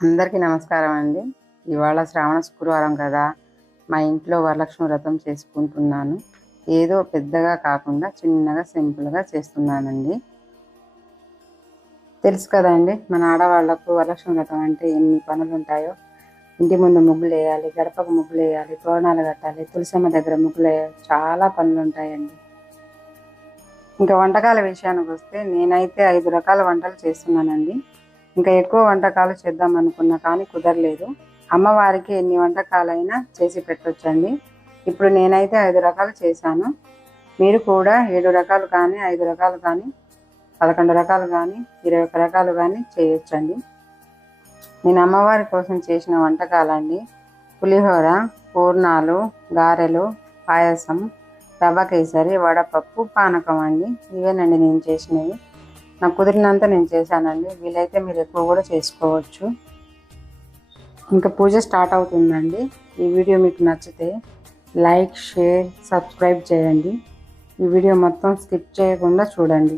అందరికీ నమస్కారం అండి. ఇవాళ శ్రావణ శుక్రవారం కదా. మా ఇంట్లో వరలక్ష్మి వ్రతం చేసుకుంటున్నాను. ఏదో పెద్దగా కాకుండా చిన్నగా సింపుల్గా చేస్తున్నానండి. తెలుసు కదండి మన ఆడవాళ్ళకు వరలక్ష్మి వ్రతం అంటే ఎన్ని పనులు ఉంటాయో. ఇంటి ముందు ముగ్గులు వేయాలి గడపకు ముగ్గులు వేయాలి తోరణాలు కట్టాలి తులసమ్మ దగ్గర ముగ్గులు వేయాలి. చాలా పనులు ఉంటాయండి. ఇంకా వంటకాల విషయానికి వస్తే నేనైతే ఐదు రకాల వంటలు చేస్తున్నానండి. ఇంకా ఎక్కువ వంటకాలు చేద్దాం అనుకున్నా కానీ కుదరలేదు. అమ్మవారికి ఎన్ని వంటకాలైనా చేసి పెట్టొచ్చండి. ఇప్పుడు నేనైతే ఐదు రకాలు చేశాను. మీరు కూడా ఏడు రకాలు కానీ ఐదు రకాలు కానీ పదకొండు రకాలు కానీ ఇరవై ఒక రకాలు కానీ చేయొచ్చండి. నేను అమ్మవారి కోసం చేసిన వంటకాలండి. పులిహోర పూర్ణాలు గారెలు పాయసం రవ్వ కేసరి వడపప్పు పానకం అండి. ఇవేనండి నేను చేసినవి. నాకు కుదిరినంత నేను చేశానండి. వీలైతే మీరు ఎక్కువ కూడా చేసుకోవచ్చు. ఇంకా పూజ స్టార్ట్ అవుతుందండి. ఈ వీడియో మీకు నచ్చితే లైక్ షేర్ సబ్స్క్రైబ్ చేయండి. ఈ వీడియో మొత్తం స్కిప్ చేయకుండా చూడండి.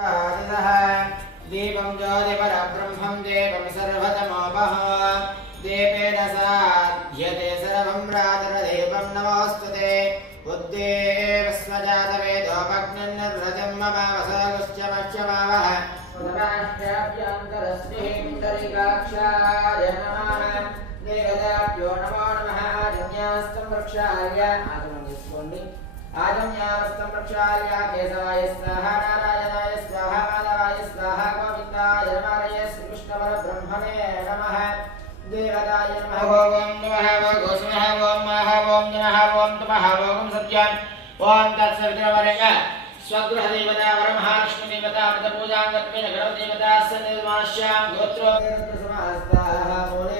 आदितः दीपं ज्योतिपरब्रह्मं देवं सर्वतमोपः। देवेन साध्यते सर्वं रातरदेवं नमोऽस्तु ते। बुद्धेव स्वजातवेदोपग्निर्नृतं मम वसागुश्च मध्यमावः पुनराष्ट्राभ्यन्तरस्मिन्दरिकाक्षाय नमः। देवताभ्यो नमो नमः। आजन्यास्तं वृक्षाय। आगमनं आजम्यावस्तं प्रक्षाल्या केशवाय स्वाहा नारायणाय स्वाहा माधवाय स्वाहा गोविन्दाय नमालय श्रीकृष्णपरब्रह्मणे नमः देवताय नमः ओम नमः गोस्मः ओम मः ओम जनः ओम तमः ओम सत्यं ओम तत्सवित्रवरय स्वगृहदेवता वरमहालक्ष्मीदेवता अमृतपूजाङ्गत्वेन गणदेवता स निर्माणाश्यां गोत्रोपे समास्ताः मूले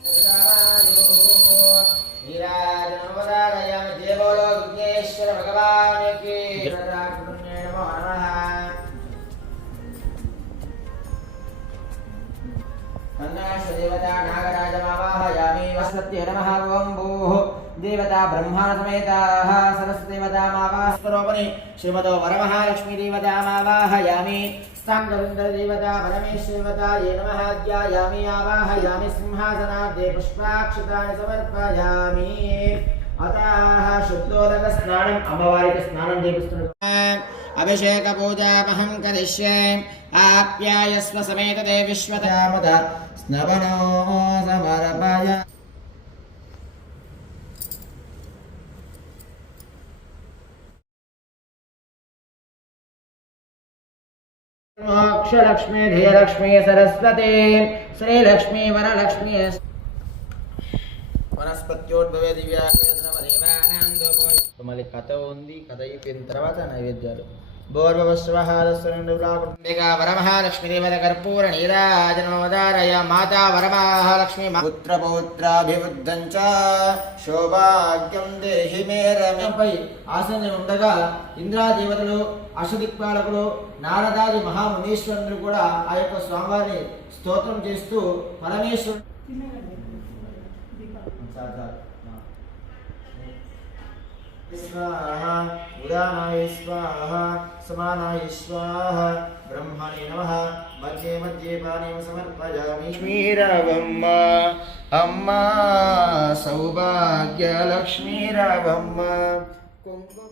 కన్నాశదేవతా నాగరాజమావాహయామి వసత్య నమః ఓం భూః దేవతా బ్రహ్మాణ సమేతాః సరస్వదేవతామావాస్వరూపణి శ్రీమదో వరమహాలక్ష్మీదేవతామావాహయామి స్థాంగరుందరదేవతా పరమేశ్వరదేవతాయే నమః ధ్యాయామి ఆవాహయామి సింహాసనాద్దే పుష్పాక్షతాని సమర్పయామి అతాః శుద్ధోదక अभिषेकपूजामहं करिष्ये। आप्यायस्व समेतते विश्वदामद। स्नवनो समर्पय। मोक्षलक्ष्मी धीरलक्ष्मी सरस्वती। श्रीलक्ष्मी वरलक्ष्मी। वनस्पत्योद्भवे दिव्यानां దివ్యాదేవానాం మళ్ళీ కథ ఉంది కథ అయిపోయిన తర్వాత నైవేద్యాలు. వరమహాలక్ష్మీదేవత కర్పూర నీరాజనోదారయ మాతా వరమహాలక్ష్మి పుత్ర పౌత్రాభివృద్ధం చ శోభాగ్యం దేహి మే రమపై ఆసనం ఉండగా ఇంద్రాదేవతలు అష్టదిక్పాలకులు నారదాది మహామునీశ్వరులు కూడా ఆ యొక్క స్వామివారిని స్తోత్రం చేస్తూ పరమేశ్వరుడు. स्वाहा उदानाय स्वाहा समानाय स्वाहा ब्रह्मणे नमः मध्ये मध्ये पानीं समर्पयामि। अम्मा सौभाग्यलक्ष्मीरावम्म। कुङ्कुम